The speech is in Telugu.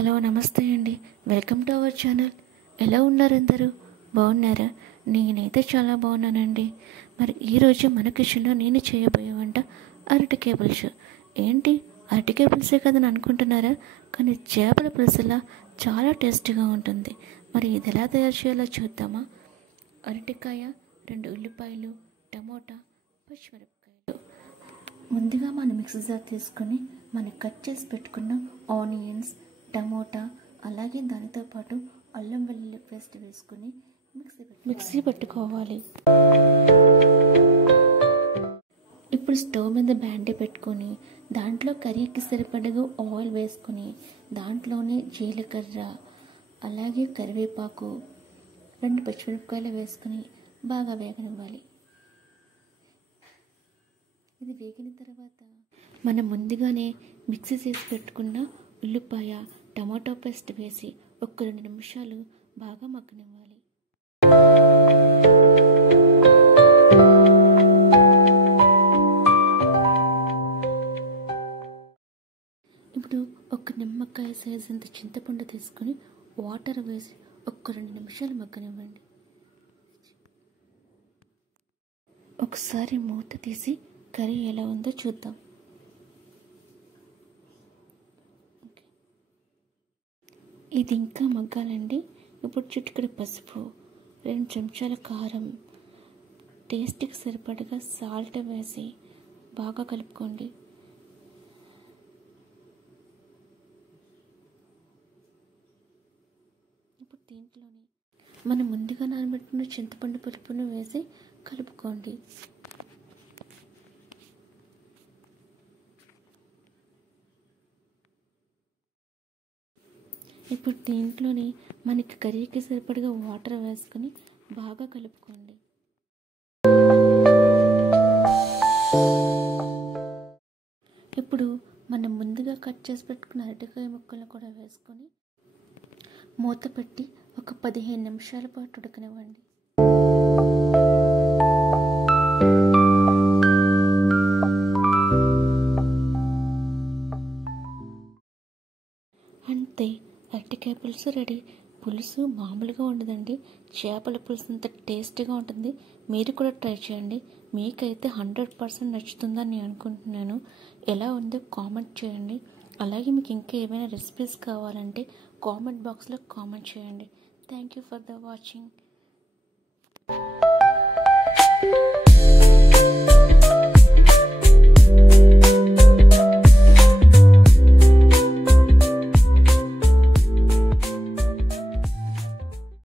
హలో నమస్తే అండి. Welcome to our channel. ఎలా ఉన్నారు అందరూ? బాగున్నారా? నేనైతే చాలా బాగున్నానండి. మరి ఈరోజు మన కిచెన్లో నేను చేయబోయే వంట అరటికాయ పులుసు. ఏంటి అరటికాయ పులుసే కదని అనుకుంటున్నారా? కానీ చేపల పులుసులా చాలా టేస్టీగా ఉంటుంది. మరి ఇది ఎలా తయారు చేయాలో చూద్దామా? అరటికాయ, 2 ఉల్లిపాయలు, టమోటా, పచ్చిమిరపకాయలు. ముందుగా మనం మిక్సీ జార్ తీసుకొని మనం కట్ చేసి పెట్టుకున్న ఆనియన్స్, టమోటా, అలాగే దానితో పాటు అల్లం వెల్లుల్లి పేస్ట్ వేసుకొని మిక్సీ పెట్టుకోవాలి. ఇప్పుడు స్టవ్ మీద బ్యాండీ పెట్టుకొని దాంట్లో కర్రీకి సరిపడగా ఆయిల్ వేసుకొని దాంట్లోనే జీలకర్ర, అలాగే కరివేపాకు, 2 పచ్చిమిరపకాయలు వేసుకొని బాగా వేగనివ్వాలి. ఇది వేగిన తర్వాత మనం ముందుగానే మిక్సీ చేసి పెట్టుకున్న ఉల్లిపాయ, టమాటో పేస్ట్ వేసి ఒక 2 నిమిషాలు బాగా మగ్గనివ్వాలి. ఇప్పుడు ఒక నిమ్మకాయ సైజ్ అంత చింతపండు తీసుకొని వాటర్ వేసి ఒక 2 నిమిషాలు మగ్గనివ్వండి. ఒకసారి మూత తీసి కర్రీ ఎలా ఉందో చూద్దాం. ఇది ఇంకా మగ్గాలండి. ఇప్పుడు చిటికెడు పసుపు, 2 చెంచాల కారం, టేస్ట్కి సరిపడగా సాల్ట్ వేసి బాగా కలుపుకోండి. ఇప్పుడు దీంట్లోనే మనం ముందుగా నానబెట్టిన చింతపండు పులుపును వేసి కలుపుకోండి. ఇప్పుడు దీంట్లోనే మనకి కర్రీకి సరిపడగా వాటర్ వేసుకొని బాగా కలుపుకోండి. ఇప్పుడు మనం ముందుగా కట్ చేసి పెట్టుకున్న అరటికాయ ముక్కలను కూడా వేసుకొని మూత పెట్టి ఒక 15 నిమిషాల పాటు ఉడకనివ్వండి. అంతే, అరటికాయ పులుసు రెడీ. పులుసు మామూలుగా ఉండదండి, చేపల పులుసు అంత టేస్టీగా ఉంటుంది. మీరు కూడా ట్రై చేయండి. మీకైతే 100% నచ్చుతుందని నేను అనుకుంటున్నాను. ఎలా ఉందో కామెంట్ చేయండి. అలాగే మీకు ఇంకా ఏమైనా రెసిపీస్ కావాలంటే కామెంట్ బాక్స్లో కామెంట్ చేయండి. Thank you for the watching.